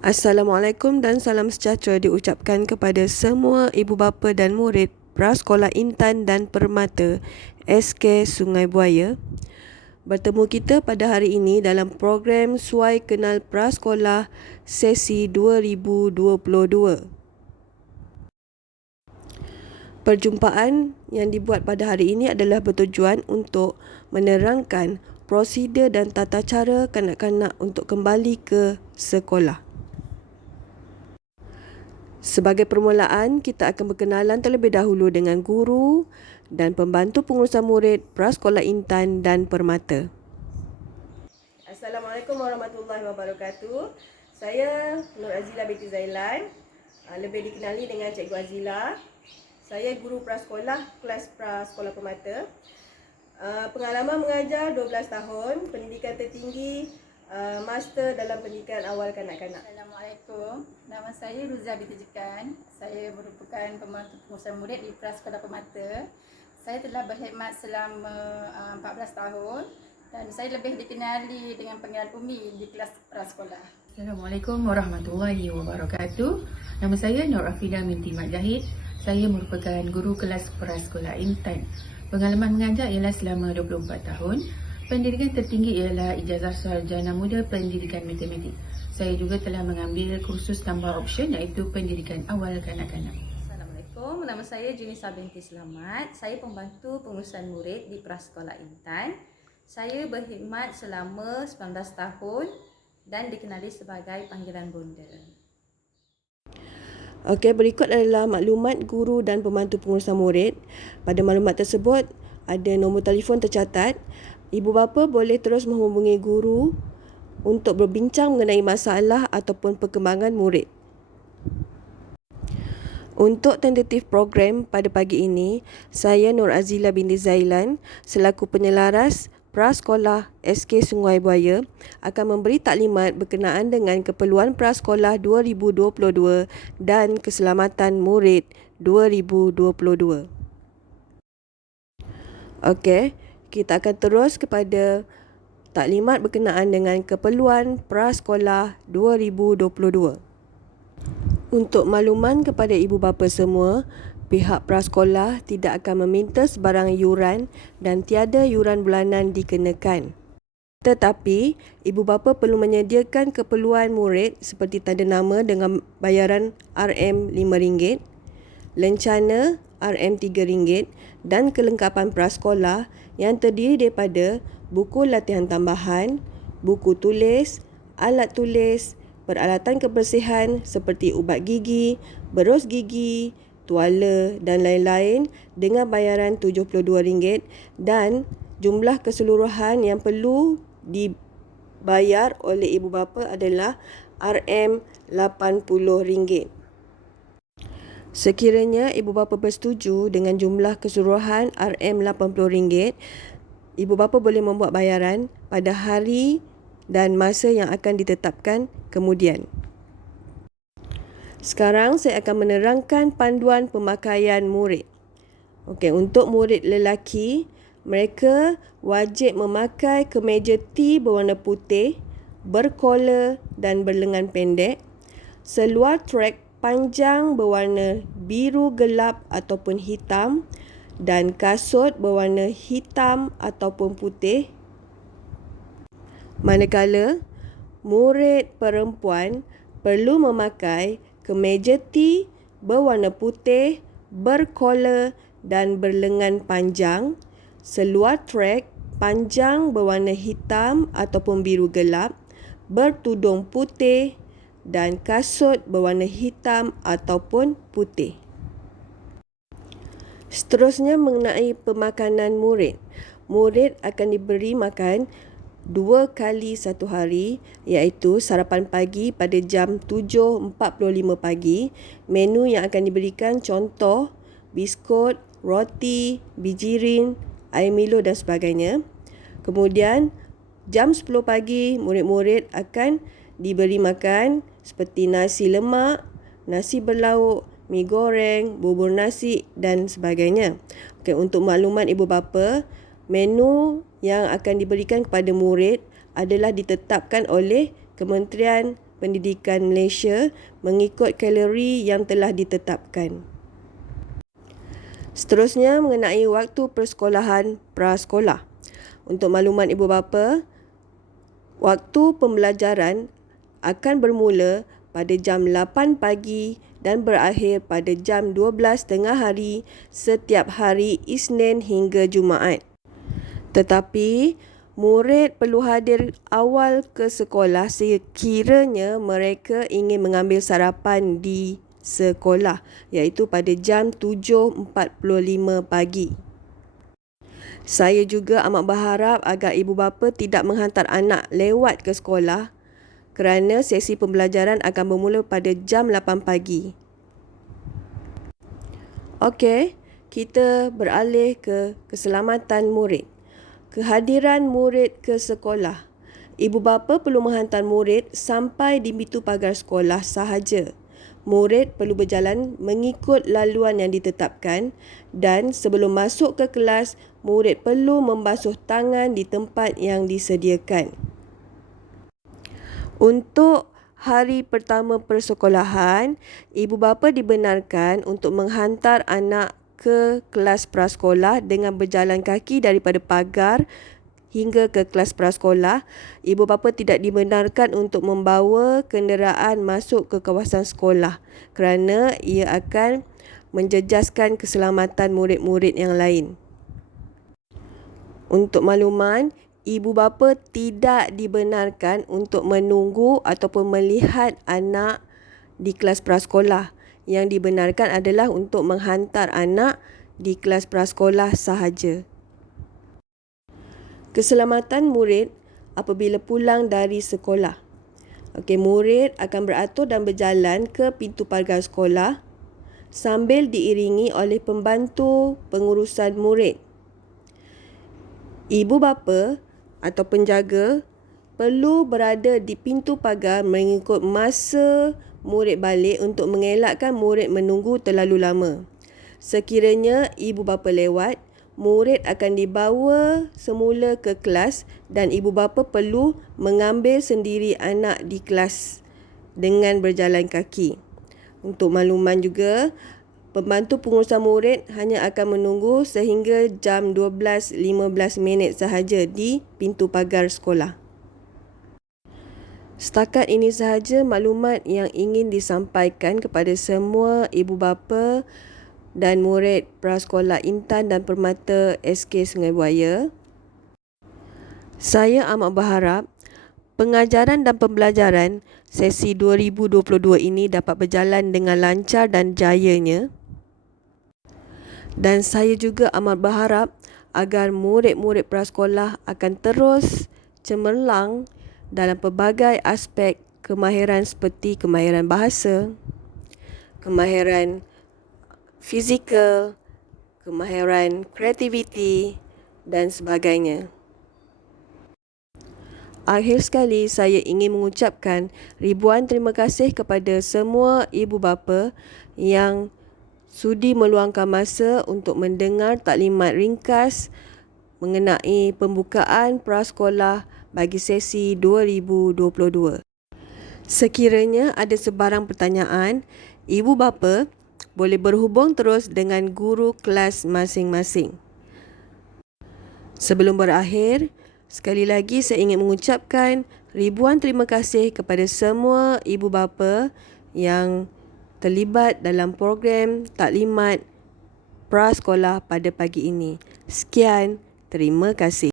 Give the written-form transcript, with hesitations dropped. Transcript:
Assalamualaikum dan salam sejahtera diucapkan kepada semua ibu bapa dan murid Prasekolah Intan dan Permata SK Sungai Buaya. Bertemu kita pada hari ini dalam program Suai Kenal Prasekolah sesi 2022. Perjumpaan yang dibuat pada hari ini adalah bertujuan untuk menerangkan prosedur dan tata cara kanak-kanak untuk kembali ke sekolah. Sebagai permulaan, kita akan berkenalan terlebih dahulu dengan guru dan pembantu pengurusan murid Prasekolah Intan dan Permata. Assalamualaikum warahmatullahi wabarakatuh. Saya Nur Azila binti Zailan, lebih dikenali dengan Cikgu Azila. Saya guru prasekolah, kelas Prasekolah Permata. Pengalaman mengajar 12 tahun, pendidikan tertinggi, master dalam pendidikan awal kanak-kanak. Assalamualaikum, nama saya Ruzah binti Jekan. Saya merupakan pembantu pengurusan murid di Prasekolah Permata. Saya telah berkhidmat selama 14 tahun dan saya lebih dikenali dengan panggilan Umi di kelas prasekolah. Assalamualaikum warahmatullahi wabarakatuh. Nama saya Nur Afidah binti Mat Zahid. Saya merupakan guru kelas Prasekolah Intan. Pengalaman mengajar ialah selama 24 tahun. Pendidikan tertinggi ialah ijazah sarjana muda pendidikan matematik. Saya juga telah mengambil kursus tambah option iaitu pendidikan awal kanak-kanak. Assalamualaikum, nama saya Junisa binti Selamat. Saya pembantu pengurusan murid di Prasekolah Intan. Saya berkhidmat selama 19 tahun dan dikenali sebagai panggilan bonda. Okey, berikut adalah maklumat guru dan pembantu pengurusan murid. Pada maklumat tersebut ada nombor telefon tercatat. Ibu bapa boleh terus menghubungi guru untuk berbincang mengenai masalah ataupun perkembangan murid. Untuk tentatif program pada pagi ini, saya Nur Azila binti Zailan selaku penyelaras Prasekolah SK Sungai Buaya akan memberi taklimat berkenaan dengan keperluan prasekolah 2022 dan keselamatan murid 2022. Okey, kita akan terus kepada taklimat berkenaan dengan keperluan prasekolah 2022. Untuk makluman kepada ibu bapa semua, pihak prasekolah tidak akan meminta sebarang yuran dan tiada yuran bulanan dikenakan. Tetapi, ibu bapa perlu menyediakan keperluan murid seperti tanda nama dengan bayaran RM5, lencana RM3 dan kelengkapan prasekolah yang terdiri daripada buku latihan tambahan, buku tulis, alat tulis, peralatan kebersihan seperti ubat gigi, berus gigi, tuala dan lain-lain dengan bayaran RM72 dan jumlah keseluruhan yang perlu dibayar oleh ibu bapa adalah RM80. Sekiranya ibu bapa bersetuju dengan jumlah keseluruhan RM80, ibu bapa boleh membuat bayaran pada hari dan masa yang akan ditetapkan kemudian. Sekarang saya akan menerangkan panduan pemakaian murid. Okey, untuk murid lelaki, mereka wajib memakai kemeja T berwarna putih, berkola dan berlengan pendek, seluar trek panjang berwarna biru gelap ataupun hitam dan kasut berwarna hitam ataupun putih. Manakala murid perempuan perlu memakai kemeja T berwarna putih, berkola dan berlengan panjang, seluar trek panjang berwarna hitam ataupun biru gelap, bertudung putih dan kasut berwarna hitam ataupun putih. Seterusnya mengenai pemakanan murid. Murid akan diberi makan 2 kali satu hari iaitu sarapan pagi pada jam 7.45 pagi. Menu yang akan diberikan contoh biskut, roti, bijirin, air Milo dan sebagainya. Kemudian jam 10 pagi murid-murid akan diberi makan seperti nasi lemak, nasi berlauk, mi goreng, bubur nasi dan sebagainya. Okey, untuk maklumat ibu bapa, menu yang akan diberikan kepada murid adalah ditetapkan oleh Kementerian Pendidikan Malaysia mengikut kalori yang telah ditetapkan. Seterusnya mengenai waktu persekolahan prasekolah. Untuk makluman ibu bapa, waktu pembelajaran akan bermula pada jam 8 pagi dan berakhir pada jam 12 tengah hari setiap hari Isnin hingga Jumaat. Tetapi, murid perlu hadir awal ke sekolah sekiranya mereka ingin mengambil sarapan di sekolah, iaitu pada jam 7.45 pagi. Saya juga amat berharap agar ibu bapa tidak menghantar anak lewat ke sekolah kerana sesi pembelajaran akan bermula pada jam 8 pagi. Okey, kita beralih ke keselamatan murid. Kehadiran murid ke sekolah. Ibu bapa perlu menghantar murid sampai di pintu pagar sekolah sahaja. Murid perlu berjalan mengikut laluan yang ditetapkan dan sebelum masuk ke kelas, murid perlu membasuh tangan di tempat yang disediakan. Untuk hari pertama persekolahan, ibu bapa dibenarkan untuk menghantar anak ke kelas prasekolah dengan berjalan kaki daripada pagar hingga ke kelas prasekolah. Ibu bapa tidak dibenarkan untuk membawa kenderaan masuk ke kawasan sekolah kerana ia akan menjejaskan keselamatan murid-murid yang lain. Untuk makluman, ibu bapa tidak dibenarkan untuk menunggu ataupun melihat anak di kelas prasekolah. Yang dibenarkan adalah untuk menghantar anak di kelas prasekolah sahaja. Keselamatan murid apabila pulang dari sekolah. Murid akan beratur dan berjalan ke pintu pagar sekolah sambil diiringi oleh pembantu pengurusan murid. Ibu bapa atau penjaga perlu berada di pintu pagar mengikut masa murid balik untuk mengelakkan murid menunggu terlalu lama. Sekiranya ibu bapa lewat, murid akan dibawa semula ke kelas dan ibu bapa perlu mengambil sendiri anak di kelas dengan berjalan kaki. Untuk makluman juga, pembantu pengurusan murid hanya akan menunggu sehingga jam 12.15 sahaja di pintu pagar sekolah. Setakat ini sahaja maklumat yang ingin disampaikan kepada semua ibu bapa dan murid prasekolah Intan dan Permata SK Sungai Buaya. Saya amat berharap pengajaran dan pembelajaran sesi 2022 ini dapat berjalan dengan lancar dan jayanya. Dan saya juga amat berharap agar murid-murid prasekolah akan terus cemerlang dalam pelbagai aspek kemahiran seperti kemahiran bahasa, kemahiran fizikal, kemahiran kreativiti dan sebagainya. Akhir sekali, saya ingin mengucapkan ribuan terima kasih kepada semua ibu bapa yang sudi meluangkan masa untuk mendengar taklimat ringkas mengenai pembukaan prasekolah bagi sesi 2022. Sekiranya ada sebarang pertanyaan, ibu bapa boleh berhubung terus dengan guru kelas masing-masing. Sebelum berakhir, sekali lagi saya ingin mengucapkan ribuan terima kasih kepada semua ibu bapa yang terlibat dalam program taklimat prasekolah pada pagi ini. Sekian, terima kasih.